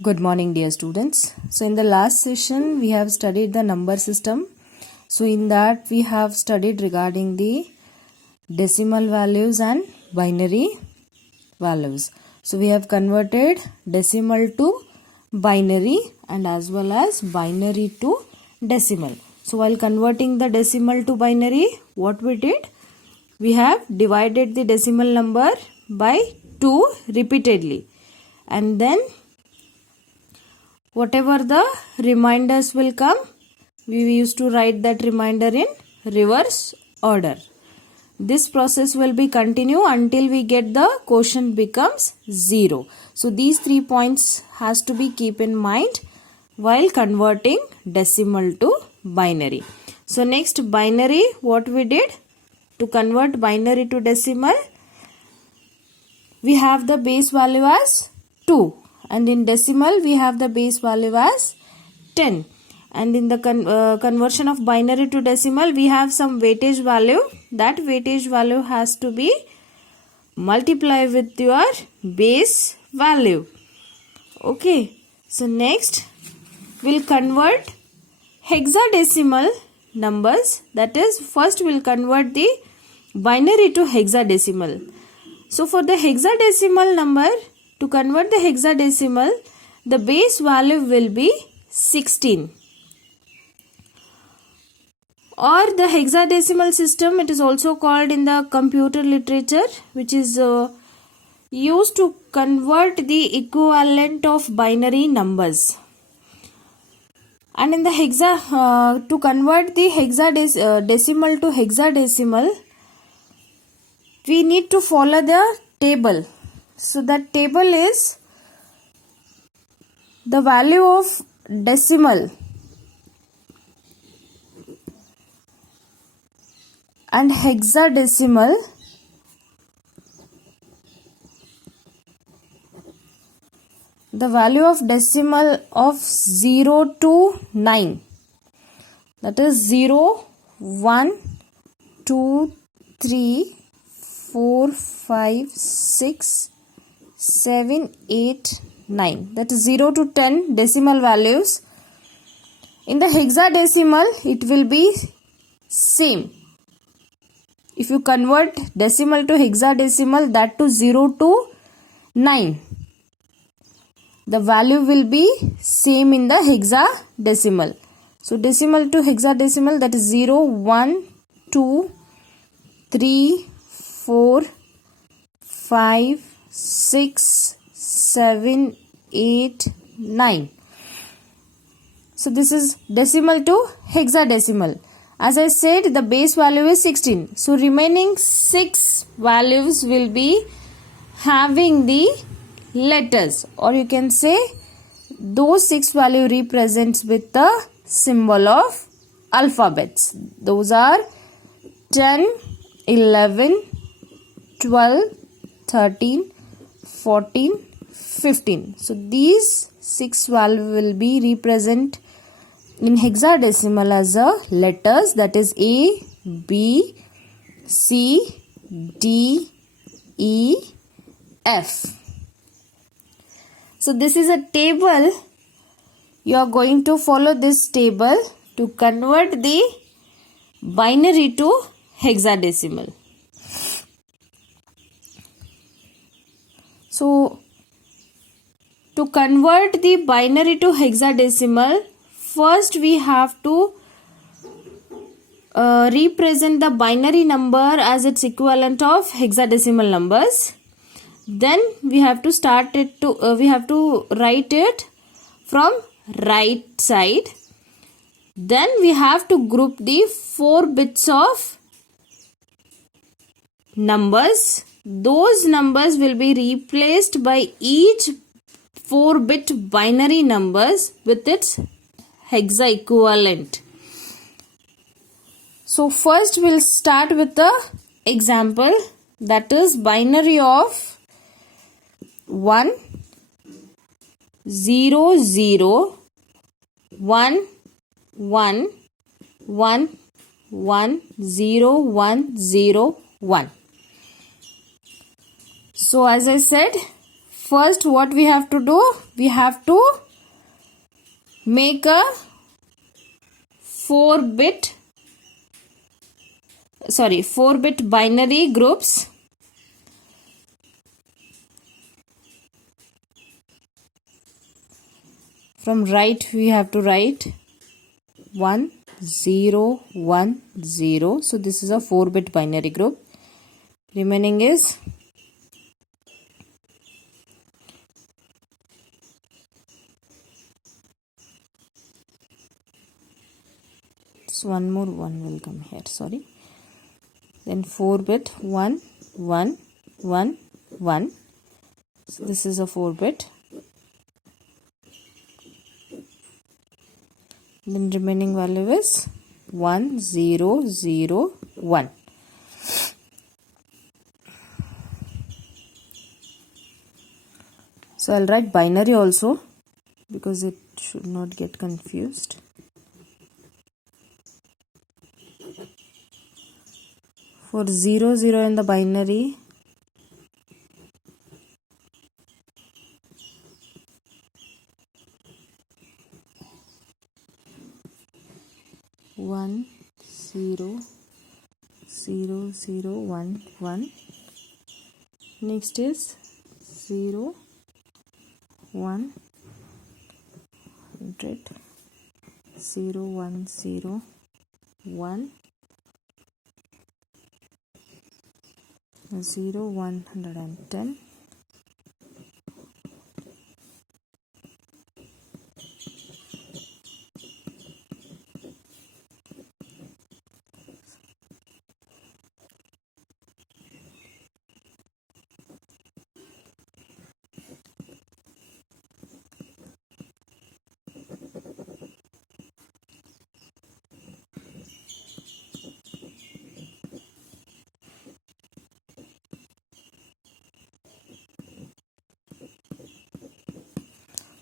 Good morning, dear students. So in the last session we have studied the number system. So in that we have studied regarding the decimal values and binary values. So we have converted decimal to binary and as well as binary to decimal. So while converting the decimal to binary, what we did? We have divided the decimal number by 2 repeatedly, and then whatever the reminders will come, we used to write that reminder in reverse order. This process will be continue until we get the quotient becomes 0. So these 3 points has to be keep in mind while converting decimal to binary. So next, binary, what we did to convert binary to decimal, we have the base value as 2. And in decimal we have the base value as 10, and in the conversion of binary to decimal we have some weightage value. That weightage value has to be multiplied with your base value. Okay, so next we'll convert hexadecimal numbers. That is, first we'll convert the binary to hexadecimal. So for the hexadecimal number, to convert the hexadecimal, the base value will be 16. Or the hexadecimal system, it is also called in the computer literature, which is used to convert the equivalent of binary numbers. And in the to convert the decimal to hexadecimal, we need to follow the table. So that table is the value of decimal and hexadecimal the value of decimal of 0 to 9, that is 0, 1, 2, 3, 4, 5, 6, 7, 8, 9. That is 0 to 10 decimal values. In the hexadecimal, it will be same. If you convert decimal to hexadecimal, that to 0 to 9, the value will be same in the hexadecimal. So decimal to hexadecimal, that is 0, 1, 2, 3, 4, 5, 6, 7, 8, 9. So this is decimal to hexadecimal. As I said, the base value is 16. So remaining 6 values will be having the letters, or you can say those 6 value represents with the symbol of alphabets. Those are 10, 11, 12, 13, 14, 15. So these 6 value will be represent in hexadecimal as a letters, that is A, B, C, D, E, F. So this is a table. You are going to follow this table to convert the binary to hexadecimal. So to convert the binary to hexadecimal, first we have to represent the binary number as its equivalent of hexadecimal numbers. Then we have to start it to we have to write it from right side. Then we have to group the 4 bits of numbers. Those numbers will be replaced by each 4-bit binary numbers with its hexa equivalent. So first we'll start with the example, that is binary of 1, 0, 0, 1, 1, 1, 1, 0, 1, 0, 1. So as I said, first what we have to do, we have to make a 4-bit binary groups. From right we have to write 1 0 1 0. So this is a 4-bit binary group. Remaining is one more 1 will come here, sorry. Then 4-bit 1 1 1 1. So this is a 4-bit. Then remaining value is 1 0 0 1. So I'll write binary also because it should not get confused. For 0 0 in the binary, one 0 0 0 1 1. Next is 0 1 100 0 1 0 1 0 110.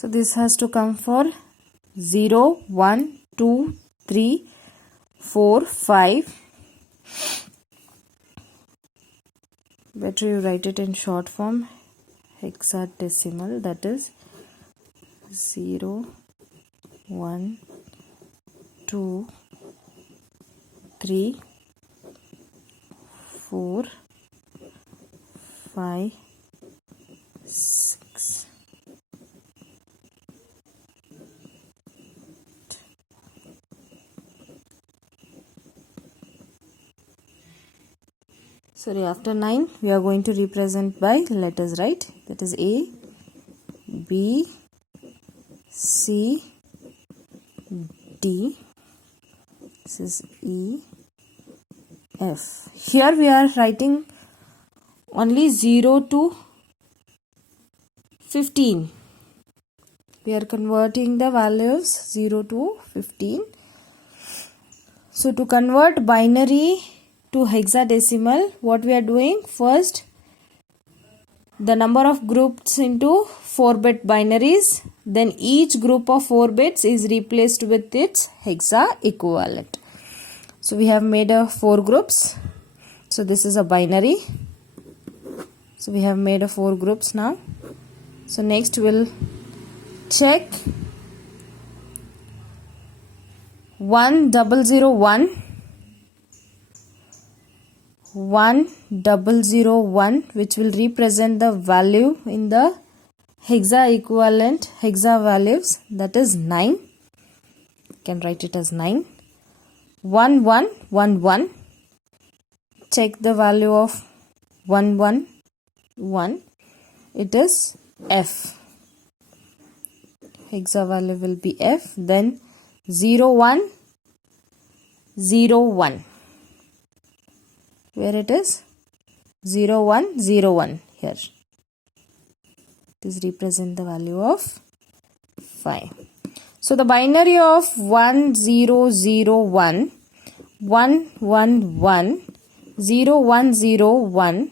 So this has to come for 0 1 2 3 4 5. Better you write it in short form, hexadecimal, that is 0 1 2 3 4 5 6 sorry, after 9 we are going to represent by letters, right? That is A, B, C, D. This is E, F. Here we are writing only 0 to 15. We are converting the values 0 to 15. So to convert binary to hexadecimal, what we are doing, first the number of groups into 4-bit binaries, then each group of 4 bits is replaced with its hexa equivalent. So we have made 4 groups. So this is a binary. So we have made 4 groups now. So next we'll check 1001 1001, which will represent the value in the hexa equivalent hexa values, that is 9. You can write it as 9. 1111, check the value of 111, it is F. Hexa value will be F. Then 0101, where it is 0101 here. This represent the value of 5. So the binary of 1001 111 0101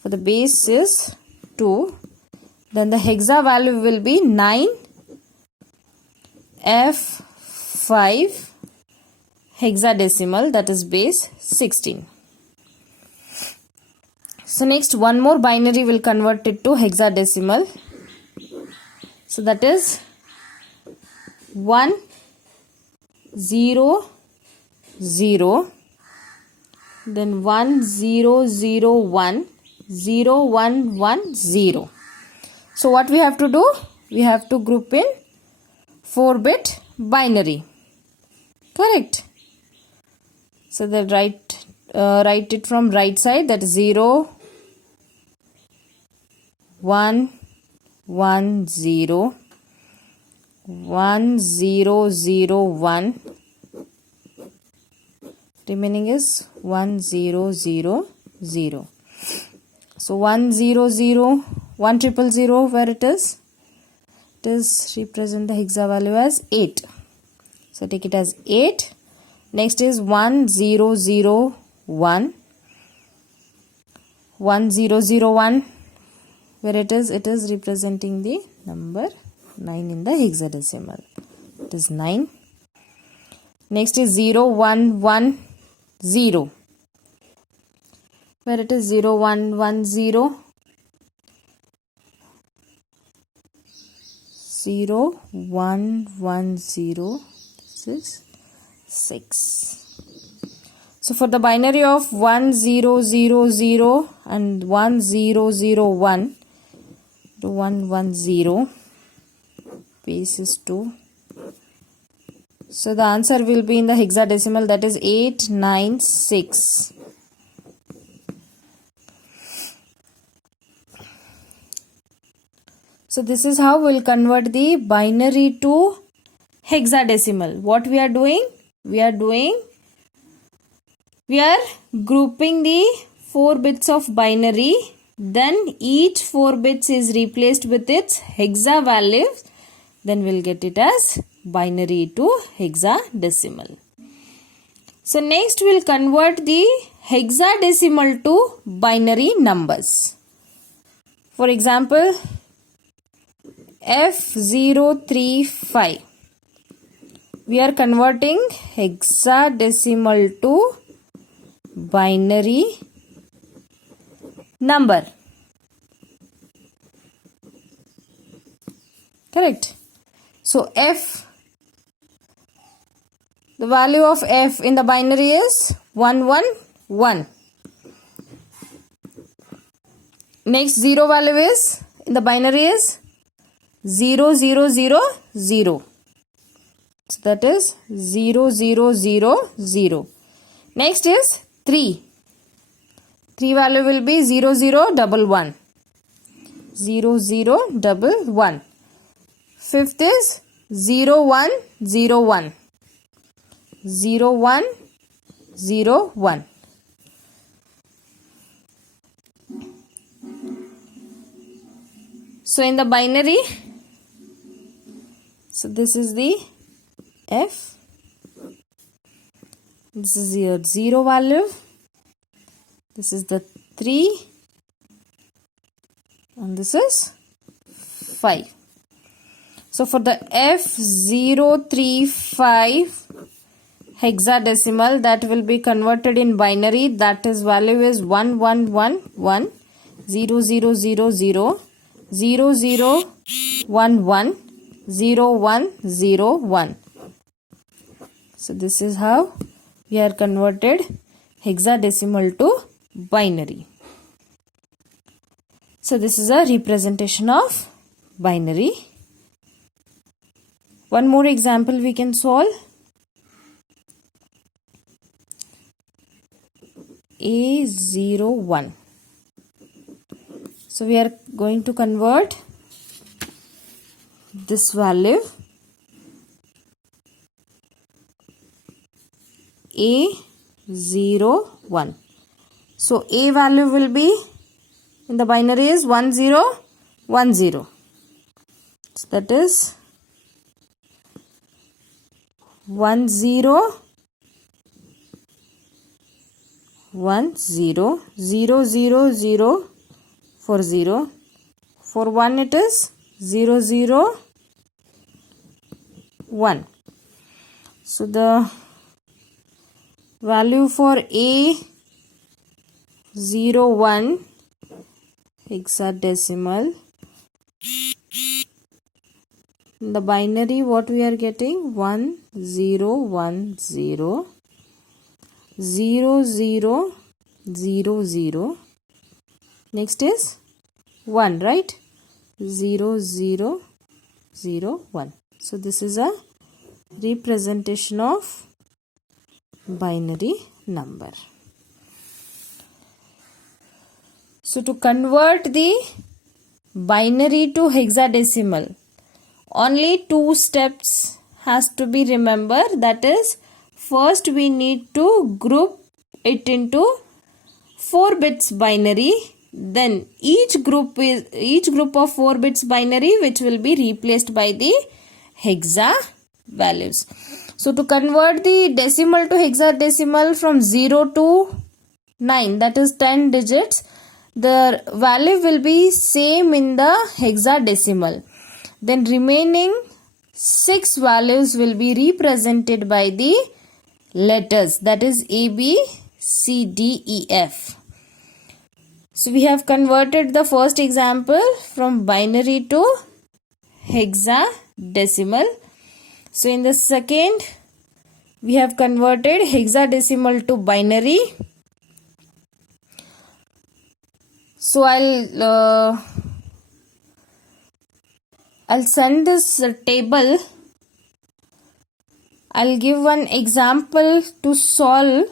for the base is 2. Then the hexa value will be 9 F5 hexadecimal, that is base 16. So next one more binary will convert it to hexadecimal. So that is 1 0 0, then 1 0 0 1 0 1 1 0. So what we have to do? We have to group in 4-bit binary. Correct. So then write it from right side, that is 0 1 1 0 1 0 0 1, remaining is 1 0 0 0. So 1 0 0 1 triple 0, where it is? It is represent the hexa value as 8. So take it as 8. Next is 1 0 0 1 1 0 0 1, where it is? It is representing the number 9 in the hexadecimal. It is 9. Next is 0 1 1 0, where it is? 0 1 1 0 0 1 1 0. This is 6. So for the binary of 1 0 0 0 and 1 0 0 1 to 1 1 0, base is 2. So the answer will be in the hexadecimal, that is 896. So this is how we'll convert the binary to hexadecimal. What we are doing? We are grouping the 4 bits of binary. Then each 4 bits is replaced with its hexa values. Then we'll get it as binary to hexadecimal. So next we'll convert the hexadecimal to binary numbers. For example, F035. We are converting hexadecimal to binary number. Correct. So F, the value of F in the binary is 111. Next 0 value is in the binary is 0000. So that is 0000. Next is 3. 3 value will be 0011. 0011. Fifth is 0101. 0101. So in the binary, so this is the F. This is your 0 value. This is the 3. And this is 5. So for the F035 hexadecimal, that will be converted in binary. That is value is 1111 0000 0011 0101. So this is how we are converted hexadecimal to binary. So this is a representation of binary. One more example we can solve. A01. So we are going to convert this value A01. So A value will be in the binary is 1010. So that is 1010 000 for 0. For 1 it is 001. So the value for A01 hexadecimal. The binary, what we are getting? 1 0 1 0 0 0 0 0. Next is 1, right? 0 0 0 1. So this is a representation of binary number. So to convert the binary to hexadecimal, only 2 steps has to be remembered. That is, first we need to group it into 4 bits binary. Then each group of 4 bits binary which will be replaced by the hexa values. So to convert the decimal to hexadecimal from 0 to 9, that is 10 digits, the value will be same in the hexadecimal. Then remaining 6 values will be represented by the letters, that is A, B, C, D, E, F. So we have converted the first example from binary to hexadecimal. So in the second, we have converted hexadecimal to binary. So I'll send this table. I'll give one example to solve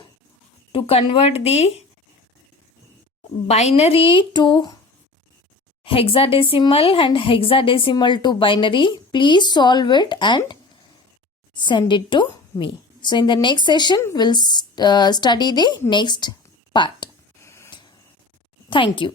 to convert the binary to hexadecimal and hexadecimal to binary. Please solve it and send it to me. So in the next session, we'll study the next part. Thank you.